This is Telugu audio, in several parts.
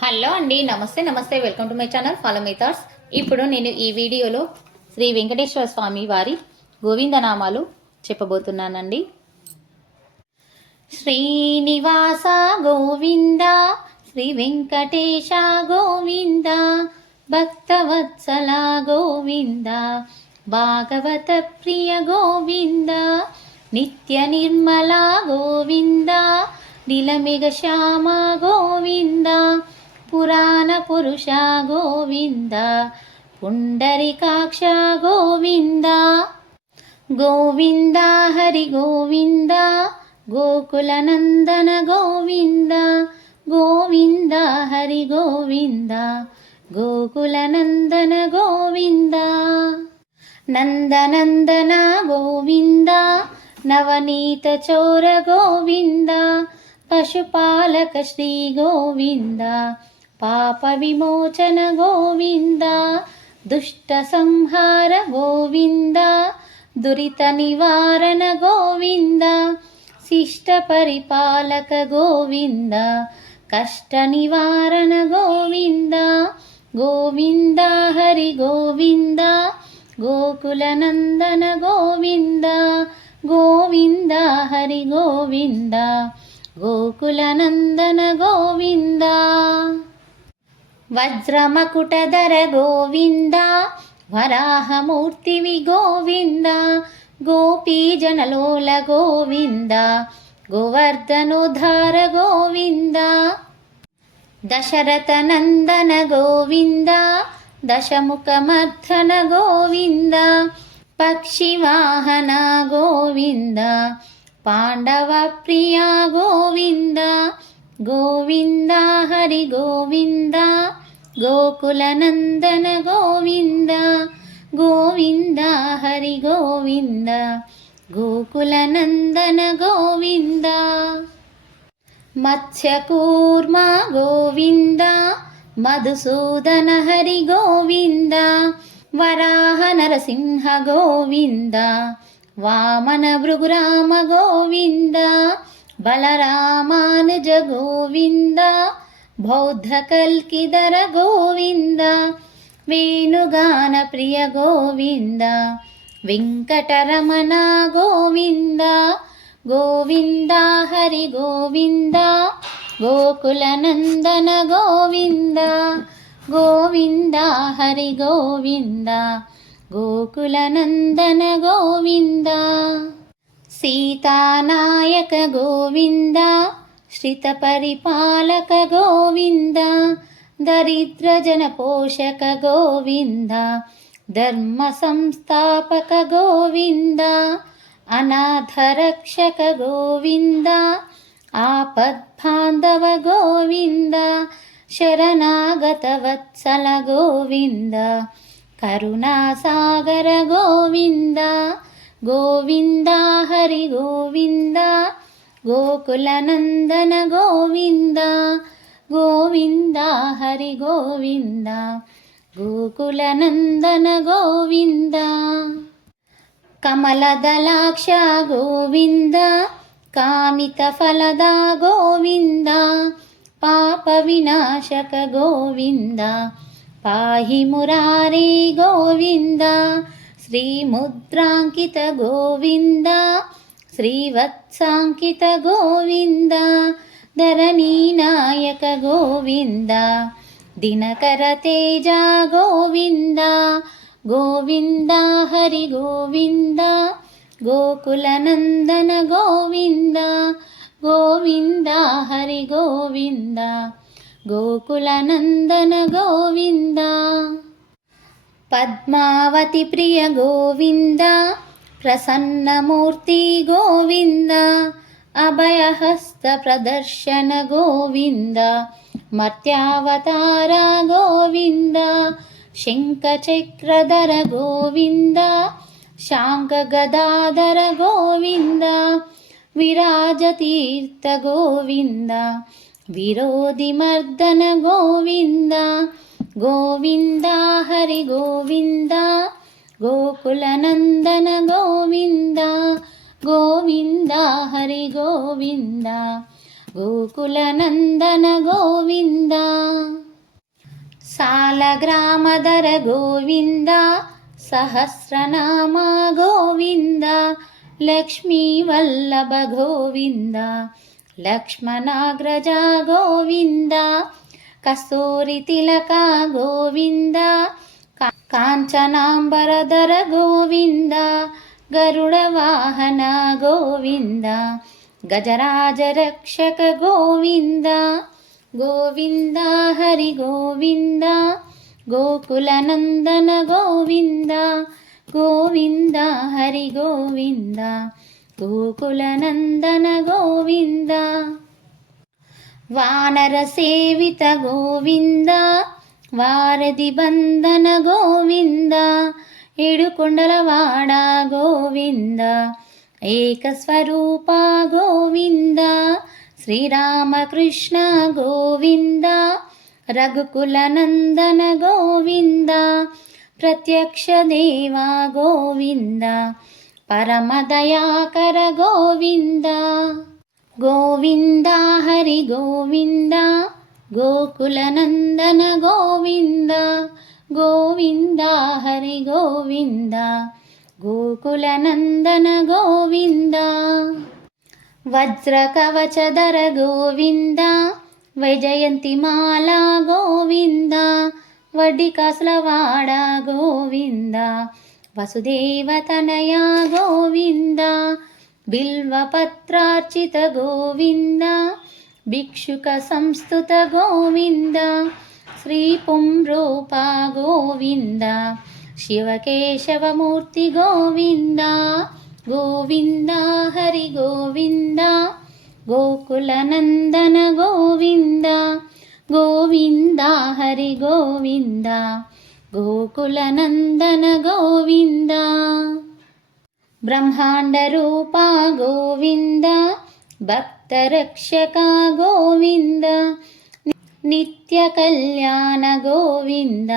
హలో అండి, నమస్తే నమస్తే. Welcome to my channel follow my thoughts. ఇప్పుడు నేను ఈ వీడియోలో శ్రీ వెంకటేశ్వర స్వామి వారి గోవిందనామాలు చెప్పబోతున్నానండి. శ్రీనివాస గోవింద, శ్రీ వెంకటేశ గోవింద, భక్తవత్సల గోవింద, భాగవత ప్రియ గోవింద, నిత్య నిర్మల గోవింద, నిలమిగ శ్యామ గోవింద, పురాణ పురుష గోవింద, పుండరీకాక్ష గోవింద. గోవింద హరి గోవింద, గోకుల నందన గోవింద, గోవింద హరి గోవింద, గోకుల నందన గోవింద. నందనందన గోవింద, నవనీత చోర గోవింద, పశుపాలక శ్రీ గోవింద, పాప విమోచన గోవింద, దుష్ట సంహార గోవింద, దురిత నివారణ గోవింద, శిష్ట పరిపాలక గోవింద, కష్ట నివారణ గోవింద. గోవింద హరి గోవింద, గోకుల నందన గోవింద, గోవింద హరి గోవింద, గోకుల నందన గోవింద. వజ్రమకుటధర గోవింద, వరాహమూర్తివి గోవింద, గోపీజనలోల గోవింద, గోవర్ధనోద్ధార గోవింద. దశరథ నందన గోవింద, దశముఖమర్ధన గోవింద, పక్షివాహన గోవింద, పాండవ ప్రియ గోవింద, గోవింద హరి గోవింద, గోకుల నందన గోవింద, గోవింద హరి గోవింద, గోకుల నందన గోవింద. మత్స్యకూర్మ గోవింద, మధుసూదన హరి గోవింద, వరాహ నరసింహ గోవింద, వామన భృగురామ గోవింద, బలరామానుజ గోవింద, బౌద్ధ కల్కిధర గోవింద, వేణుగాన ప్రియ గోవింద, వెంకటరమణ గోవింద, గోవింద హరి గోవింద, గోకుల నందన గోవింద, గోవింద హరి గోవింద, గోకుల నందన గోవింద. సీతానాయక గోవింద, శ్రిత పరిపాలక గోవింద, దరిద్ర జన పోషక గోవింద, ధర్మ సంస్థాపక గోవింద, అనాథ రక్షక గోవింద, ఆపద్బాంధవ గోవింద, శరణాగత వత్సల గోవింద, కరుణాసాగర గోవింద, గోవింద హరి గోవింద, గోకుల నందన గోవింద, గోవింద హరి గోవింద, గోకుల నందన గోవింద. కమలదళాక్ష గోవింద, కామిత ఫలద గోవింద, పాప వినాశక గోవింద, పాహి మురారే గోవింద, శ్రీముద్రాంకిత గోవింద, శ్రీవత్సాంకిత గోవింద, ధరణీనాయక గోవింద, దినకర తేజ గోవింద, గోవింద హరి గోవింద, గోకుల నందన గోవింద, గోవింద హరి గోవింద, గోకుల నందన గోవింద. పద్మావతి ప్రియ గోవింద, ప్రసన్నమూర్తి గోవింద, అభయహస్త ప్రదర్శన గోవింద, మర్త్యావతార గోవింద, శంఖచక్రధర గోవింద, శాంఖ గదాధర గోవింద, విరాజతీర్థ గోవింద, విరోధిమర్దన గోవింద, గోవింద హరి గోవింద, గోకుల నందన గోవింద, గోవింద హరి గోవింద, గోకుల నందన గోవింద. సాలగ్రామధర గోవింద సహస్రనామ గోవింద లక్ష్మీవల్లభ గోవింద లక్ష్మణాగ్రజ గోవింద కస్తూరి తిలక గోవింద కాంచనాంబరధర గోవింద గరుడ వాహన గోవింద గజరాజ రక్షక గోవింద గోవింద హరి గోవింద గోకుల నందన గోవింద గోవింద హరి గోవింద గోకుల నందన గోవింద వానర సేవిత గోవింద వారధి బంధన గోవింద ఏడుకొండలవాడ గోవింద ఏకస్వరూప గోవింద శ్రీరామకృష్ణ గోవింద రఘుకుల నందన గోవింద ప్రత్యక్ష దేవ గోవింద పరమదయాకర గోవింద గోవింద హరి గోవింద గోకుల నందన గోవింద గోవింద హరి గోవింద గోకుల నందన గోవింద వజ్ర కవచధర గోవింద వైజయంతిమాల గోవింద వడ్డీ కాసులవాడ గోవింద వసుదేవతనయ గోవింద బిల్వపత్రార్చిత గోవింద భిక్షుక సంస్థుత గోవింద శ్రీ పుంరూప గోవింద శివకేశవమూర్తి గోవింద గోవింద హరి గోవింద గోకుల నందన గోవింద గోవింద హరి గోవింద గోకుల నందన గోవింద బ్రహ్మాండ రూప గోవింద భక్త రక్షక గోవింద నిత్య కళ్యాణ గోవింద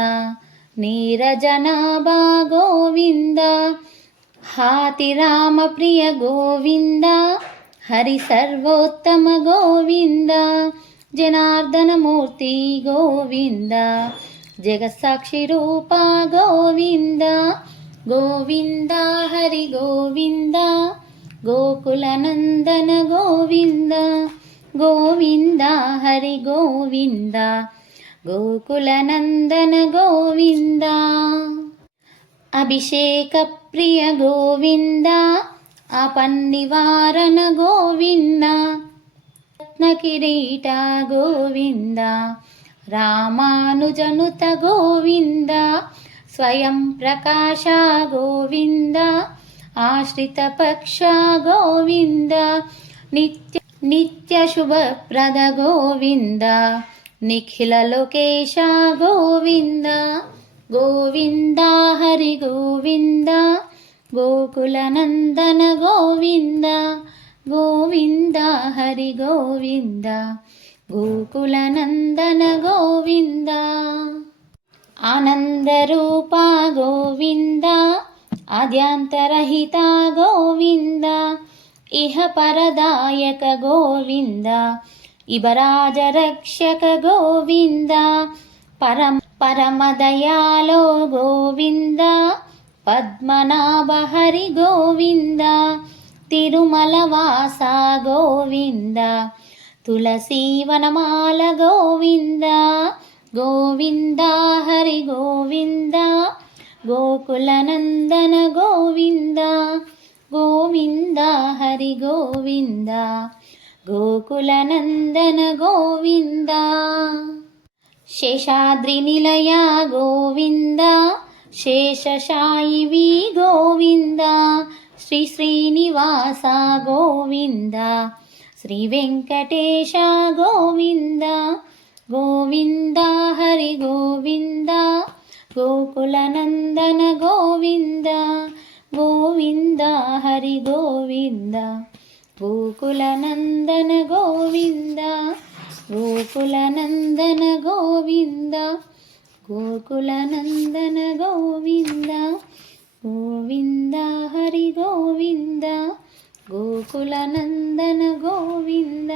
నీరజనాభా గోవింద హాతి రామ ప్రియ గోవింద హరి సర్వోత్తమ గోవింద జనార్దన మూర్తి గోవింద జగత్సాక్షి రూప గోవింద గోవింద హరి గోవింద గోకుల నందన గోవింద గోవింద హరి గోవింద గోకుల నందన గోవింద అభిషేక ప్రియ గోవింద ఆపన్నివారణ గోవింద రత్నకిరీట గోవింద రామానుజనుత గోవింద స్వయం ప్రకాశ గోవింద ఆశ్రిత పక్ష గోవింద నిత్య శుభప్రద గోవింద నిఖిల లోకేశ గోవింద గోవింద హరి గోవింద గోకుల నందన గోవింద గోవింద హరి గోవింద గోకుల నందన గోవింద ఆనందరూప గోవింద ఆద్యాంతరహిత గోవింద ఇహ పరదాయక గోవింద ఇబరాజ రక్షక గోవింద పరమదయాలో గోవింద పద్మనాభ హరి గోవింద తిరుమల వాస గోవింద తులసీవనమాల గోవింద గోవింద హరి గోవింద గోకుల నందన గోవింద గోవింద హరి గోవింద గోకుల నందన గోవింద శేషాద్రి నిలయ గోవింద శేషశాయివి గోవింద శ్రీ శ్రీనివాస గోవింద శ్రీ వెంకటేశ గోవింద గోవింద హరి గోవింద గోకుల నందన గోవింద గోవింద హరి గోవింద గోకుల నందన గోవింద గోకుల నందన గోవింద గోకుల నందన గోవింద గోవింద హరి గోవింద గోకుల నందన గోవింద.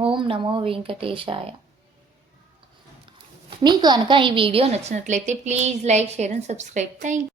ఓం నమో వెంకటేశాయ. మీకు కనుక ఈ వీడియో నచ్చినట్లయితే please like share and subscribe. Thank